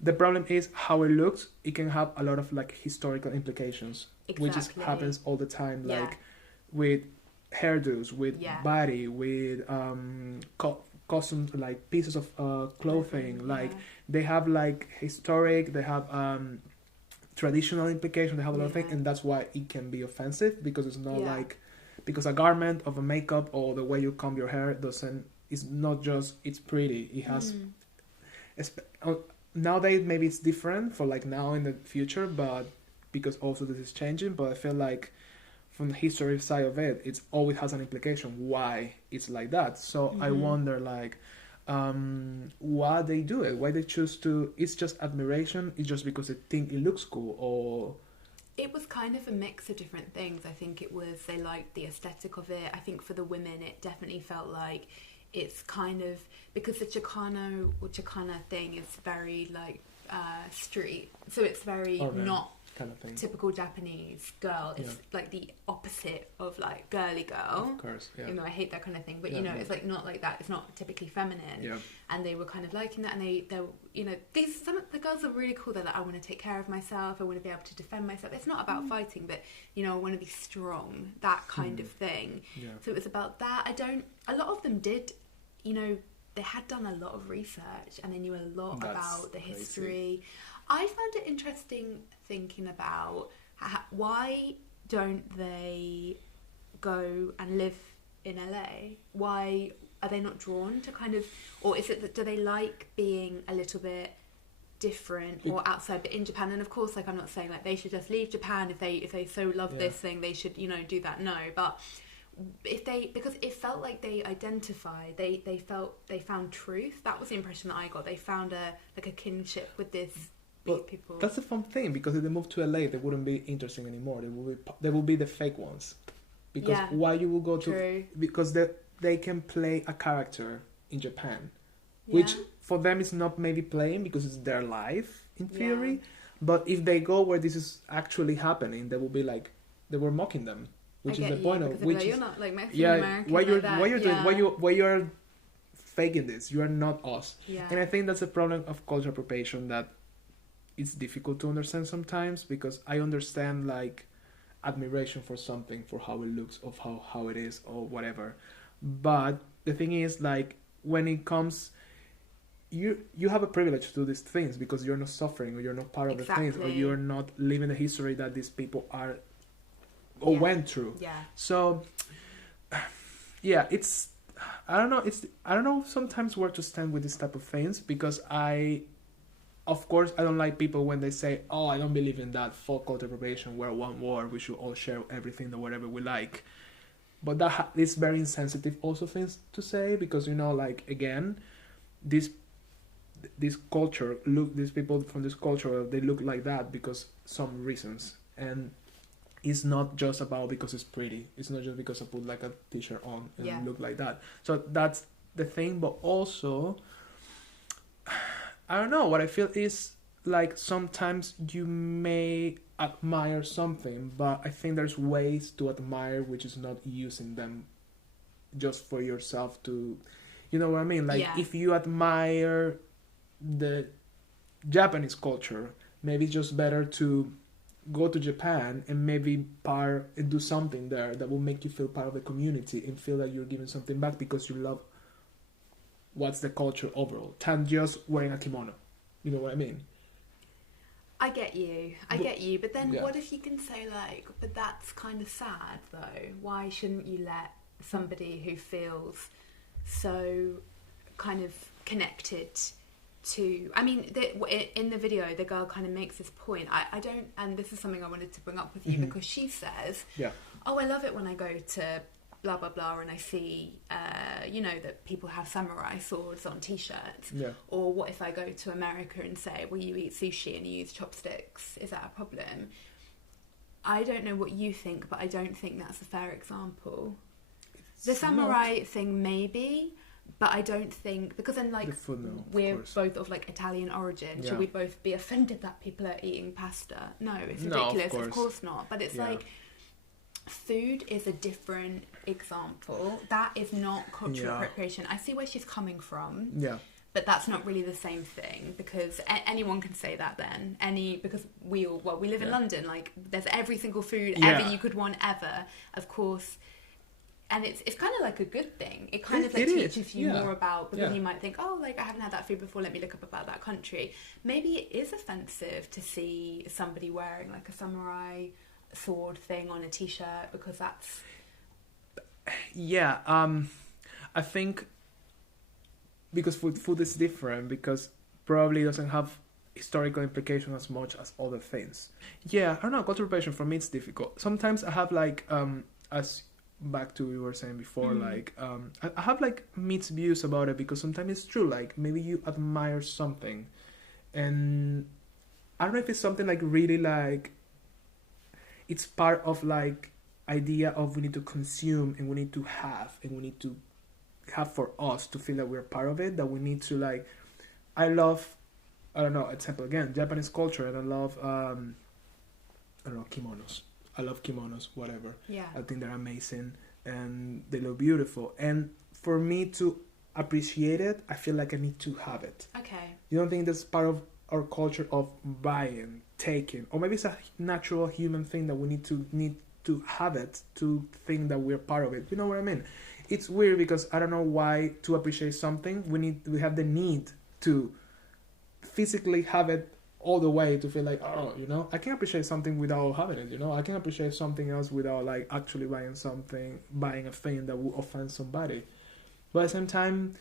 The problem is how it looks. It can have a lot of like historical implications, which happens all the time. Like with hairdos, with body, with costumes, like pieces of clothing. Like they have like historic, they have traditional implications. They have a lot of things, and that's why it can be offensive because it's not like, because a garment of a makeup or the way you comb your hair doesn't. It's not just it's pretty. It has. Nowadays maybe it's different for like now in the future, but because also this is changing. But I feel like from the history side of it, it always has an implication why it's like that. So I wonder like why they do it, why they choose to. It's just admiration. It's just because they think it looks cool, or it was kind of a mix of different things. I think it was they liked the aesthetic of it. I think for the women, it definitely felt like it's kind of because the Chicano or Chicana thing is very like street, so it's very not kind of thing. Typical Japanese girl. It's like the opposite of like girly girl. Of course, You know, I hate that kind of thing, but you know, it's like not like that. It's not typically feminine. And they were kind of liking that, and they you know, some of the girls are really cool. They're like, I want to take care of myself. I want to be able to defend myself. It's not about fighting, but you know, I want to be strong. That kind of thing. So it was about that. A lot of them did, you know, they had done a lot of research and they knew a lot about the history. I found it interesting thinking about why don't they go and live in LA? Why are they not drawn to kind of, or is it that do they like being a little bit different or outside, but in Japan? And of course, like, I'm not saying like they should just leave Japan if they so love this thing, they should, you know, do that. No, but if they, because it felt like they identified, they found truth. That was the impression that I got. They found a kinship with these people. That's the fun thing, because if they move to LA, they wouldn't be interesting anymore. They will be the fake ones. Because why you will go to, because they can play a character in Japan, which for them is not maybe playing because it's their life in theory. But if they go where this is actually happening, they will be like, they were mocking them. Which is the point of which like, you're not like Mexican American. Why you're faking this? You are not us. And I think that's a problem of cultural appropriation, that it's difficult to understand sometimes, because I understand like admiration for something, for how it looks, of how it is or whatever. But the thing is, like, when it comes, you have a privilege to do these things because you're not suffering, or you're not part of the things, or you're not living the history that these people are or went through. So it's I don't know sometimes where to stand with this type of things, because of course I don't like people when they say, oh, I don't believe in that full cultural appropriation, we're one world, we should all share everything or whatever we like. But that is very insensitive also things to say, because, you know, like, again, these people from this culture, they look like that because some reasons. And it's not just about because it's pretty. It's not just because I put like a t-shirt on and look like that. So that's the thing. But also, I don't know, what I feel is like sometimes you may admire something, but I think there's ways to admire which is not using them just for yourself to, you know what I mean? Like if you admire the Japanese culture, maybe it's just better to go to Japan and maybe do something there that will make you feel part of the community and feel that you're giving something back because you love what's the culture overall, than just wearing a kimono. You know what I mean? I get you, but then what if you can say like, but that's kind of sad though, why shouldn't you let somebody who feels so kind of connected to, I mean, in the video the girl kind of makes this point, I don't, and this is something I wanted to bring up with you, because she says, oh, I love it when I go to blah blah blah and I see that people have samurai swords on t-shirts, or what if I go to America and say, well, you eat sushi and you use chopsticks, is that a problem? I don't know what you think, but I don't think that's a fair example. The samurai thing maybe, but I don't think, because then like we're both of like Italian origin, should we both be offended that people are eating pasta? No, it's ridiculous. Of course not. But it's like, food is a different example. That is not cultural appropriation. I see where she's coming from. Yeah. But that's not really the same thing, because anyone can say that then. Because we live in London, like there's every single food ever you could want ever, of course. And it's kind of like a good thing. It kind of like teaches you more about, because you might think, oh, like I haven't had that food before, let me look up about that country. Maybe it is offensive to see somebody wearing like a samurai sword thing on a t-shirt, because that's... I think because food is different, because probably doesn't have historical implications as much as other things. I don't know, cultural appropriation for me it's difficult. Sometimes I have like as back to what you were saying before, like I have like mixed views about it, because sometimes it's true, like maybe you admire something and I don't know if it's something like really like it's part of like idea of we need to consume and we need to have and we need to have for us to feel that we're part of it, that we need to like, I love, I don't know, example again, Japanese culture, and I love kimonos. I love kimonos, whatever. I think they're amazing and they look beautiful. And for me to appreciate it, I feel like I need to have it. Okay. You don't think that's part of our culture of buying, taking, or maybe it's a natural human thing that we need to have it to think that we're part of it. You know what I mean? It's weird because I don't know why to appreciate something we have the need to physically have it all the way to feel like, oh, you know, I can appreciate something without having it, you know, I can appreciate something else without like actually buying a thing that will offend somebody. But at the same time,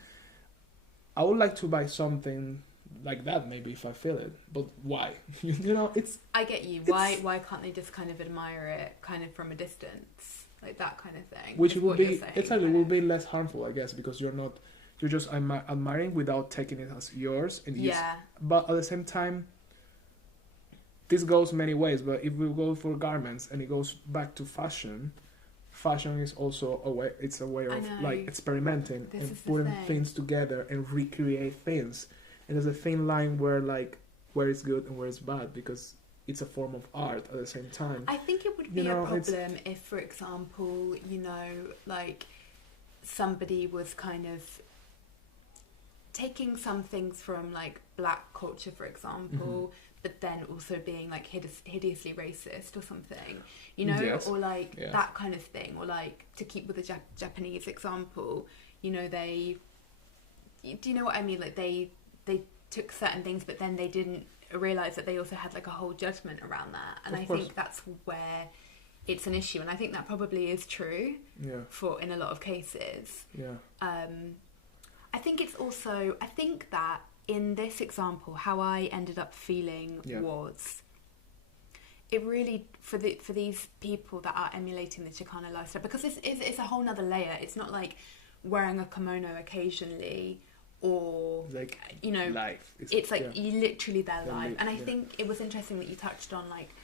I would like to buy something like that maybe if I feel it, but why? You know, it's... I get you. Why can't they just kind of admire it kind of from a distance, like that kind of thing? Which will be will be less harmful, I guess, because you're just admiring without taking it as yours. And but at the same time, this goes many ways. But if we go for garments and it goes back to fashion is also a way. It's a way of like experimenting and putting things together and recreate things. And there's a thin line where it's good and where it's bad, because it's a form of art at the same time. I think it would be a problem if, for example, you know, like somebody was kind of taking some things from like black culture, for example, but then also being like hideously racist or something, you know, or like that kind of thing, or like to keep with the Japanese example, you know, do you know what I mean? Like they took certain things, but then they didn't realise that they also had like a whole judgment around that. And I think that's where it's an issue. And I think that probably is true in a lot of cases. I think it's also, I think that in this example, how I ended up feeling was, it really, for these people that are emulating the Chicana lifestyle, because it's a whole nother layer. It's not like wearing a kimono occasionally, or like, you know, life. It's like you literally their life. And I think it was interesting that you touched on like,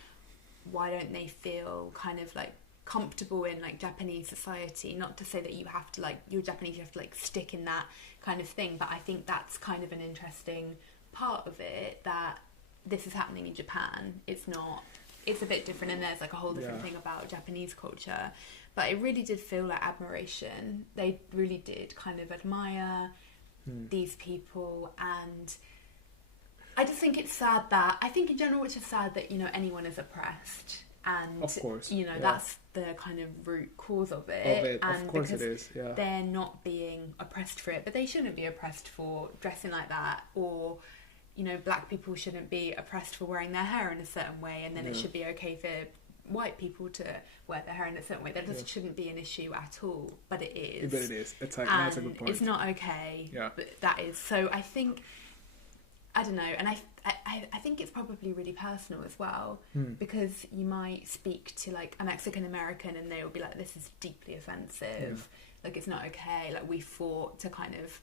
why don't they feel kind of like comfortable in like Japanese society? Not to say that you have to like, you're Japanese, you have to like stick in that kind of thing, but I think that's kind of an interesting part of it, that this is happening in Japan. It's not, it's a bit different, and there's like a whole different thing about Japanese culture. But it really did feel like admiration. They really did kind of admire these people, and I just think it's sad that, I think in general it's just sad that, you know, anyone is oppressed, and of course, you know, that's the kind of root cause of it. And of course it is, they're not being oppressed for it, but they shouldn't be oppressed for dressing like that, or you know, black people shouldn't be oppressed for wearing their hair in a certain way, and then it should be okay for white people to wear their hair in a certain way. That just shouldn't be an issue at all, but it is. But it is. It's like, that's a good point. It's not okay. Yeah. But that is. So I think, I don't know, and I think it's probably really personal as well, because you might speak to like a Mexican American and they will be like, this is deeply offensive, like it's not okay, like we fought to kind of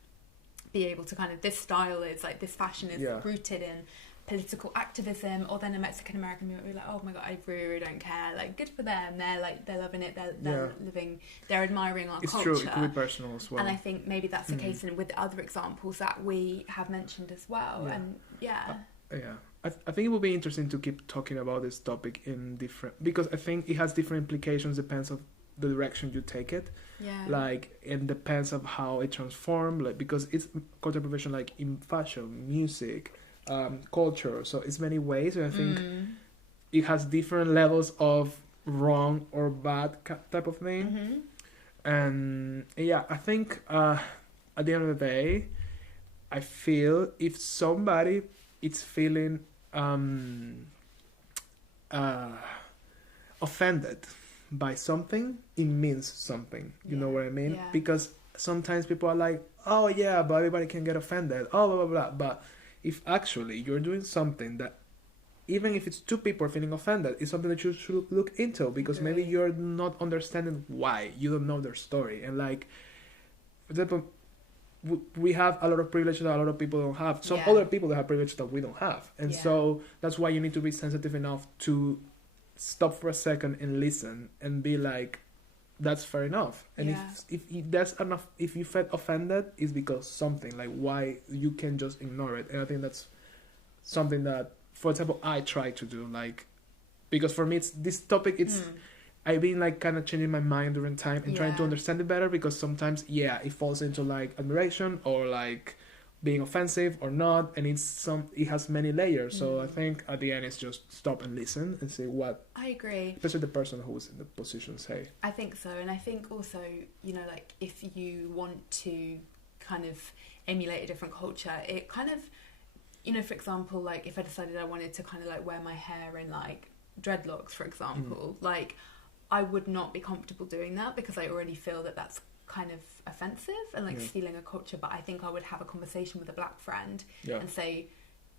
be able to kind of, this style is like, this fashion is rooted in political activism. Or then a Mexican American will be like, oh my god, I really, really don't care, like good for them, they're like, they're loving it, they're living, they're admiring our culture. It's true, it could be personal as well. And I think maybe that's the case with other examples that we have mentioned as well. And I think it will be interesting to keep talking about this topic in different, because I think it has different implications, depends on the direction you take it. Like it depends on how it transforms, like, because it's cultural appropriation like in fashion, music, culture, so it's many ways, and I think it has different levels of wrong or bad type of thing. And I think at the end of the day, I feel if somebody is feeling offended by something, it means something, you know what I mean? Because sometimes people are like, oh yeah, but everybody can get offended, oh blah blah blah, but if actually you're doing something that, even if it's two people feeling offended, it's something that you should look into, because maybe you're not understanding why, you don't know their story. And like, for example, we have a lot of privilege that a lot of people don't have. Some other people that have privilege that we don't have. And so that's why you need to be sensitive enough to stop for a second and listen and be like, that's fair enough. And if that's enough, if you felt offended, it's because something, like why you can just ignore it. And I think that's something that, for example, I try to do, like, because for me it's this topic, it's I've been like kind of changing my mind during time and trying to understand it better, because sometimes it falls into like admiration or like being offensive or not, and it has many layers. So I think at the end it's just stop and listen and see what, I agree, especially the person who's in the position say. I think so. And I think also, you know, like if you want to kind of emulate a different culture, it kind of, you know, for example, like if I decided I wanted to kind of like wear my hair in like dreadlocks, for example, like I would not be comfortable doing that, because I already feel that that's kind of offensive and like stealing a culture. But I think I would have a conversation with a black friend and say,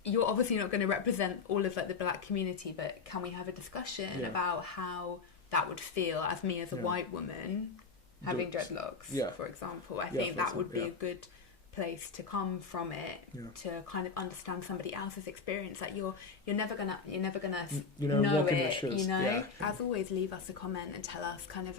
you're obviously not going to represent all of like the black community, but can we have a discussion about how that would feel as me as a white woman having dreadlocks, for example. I think that would be a good place to come from it, to kind of understand somebody else's experience. Like you're never gonna know it, you know. As always, leave us a comment and tell us kind of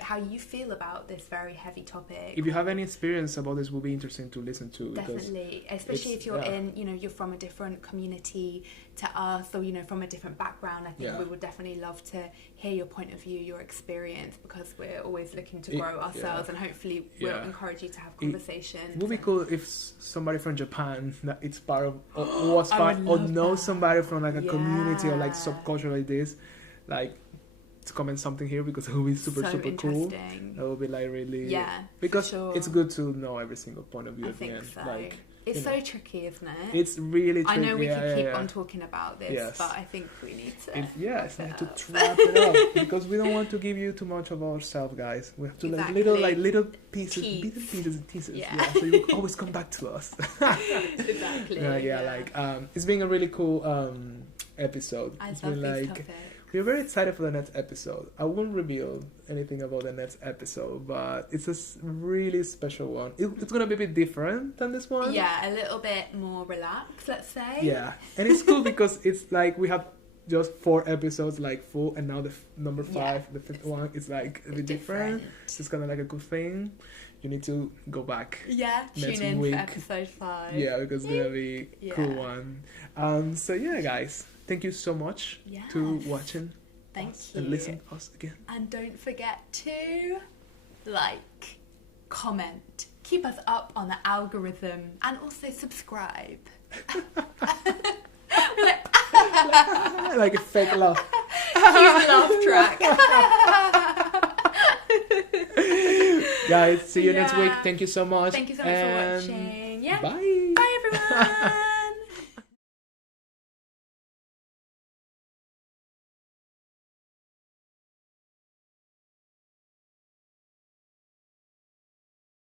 how you feel about this very heavy topic. If you have any experience about this, will be interesting to listen to. Definitely, especially if you're in, you know, you're from a different community to us, or you know, from a different background. I think we would definitely love to hear your point of view, your experience, because we're always looking to grow ourselves, and hopefully we'll encourage you to have conversations. It would be cool if somebody from Japan that it's part of, or was part, or knows somebody from like a community or like subculture like this, like, to comment something here, because it will be super cool. That will be like really, because it's good to know every single point of view at the end. So. Like, it's so tricky, isn't it? It's really tricky. I know we could keep on talking about this, but I think we need to it's need to wrap it up, because we don't want to give you too much of ourselves, guys. We have to like little pieces, pieces and pieces. So you always come back to us. Exactly. Like it's been a really cool episode. It's been like We're very excited for the next episode. I won't reveal anything about the next episode, but it's a really special one. It's going to be a bit different than this one. Yeah, a little bit more relaxed, let's say. Yeah, and it's cool because it's like we have just 4 episodes like full, and now the number 5, the 5th one, is like a bit different. It's kind of like a good thing. You need to go back. Yeah, tune in week for episode 5. Yeah, because it's gonna be a cool one. So yeah, guys, thank you so much to watching us and listening to us again. And don't forget to like, comment, keep us up on the algorithm, and also subscribe. Like a fake laugh. Cute laugh track. Guys, see you next week. Thank you so much. Thank you so much for watching. Yeah. Bye. Bye, everyone.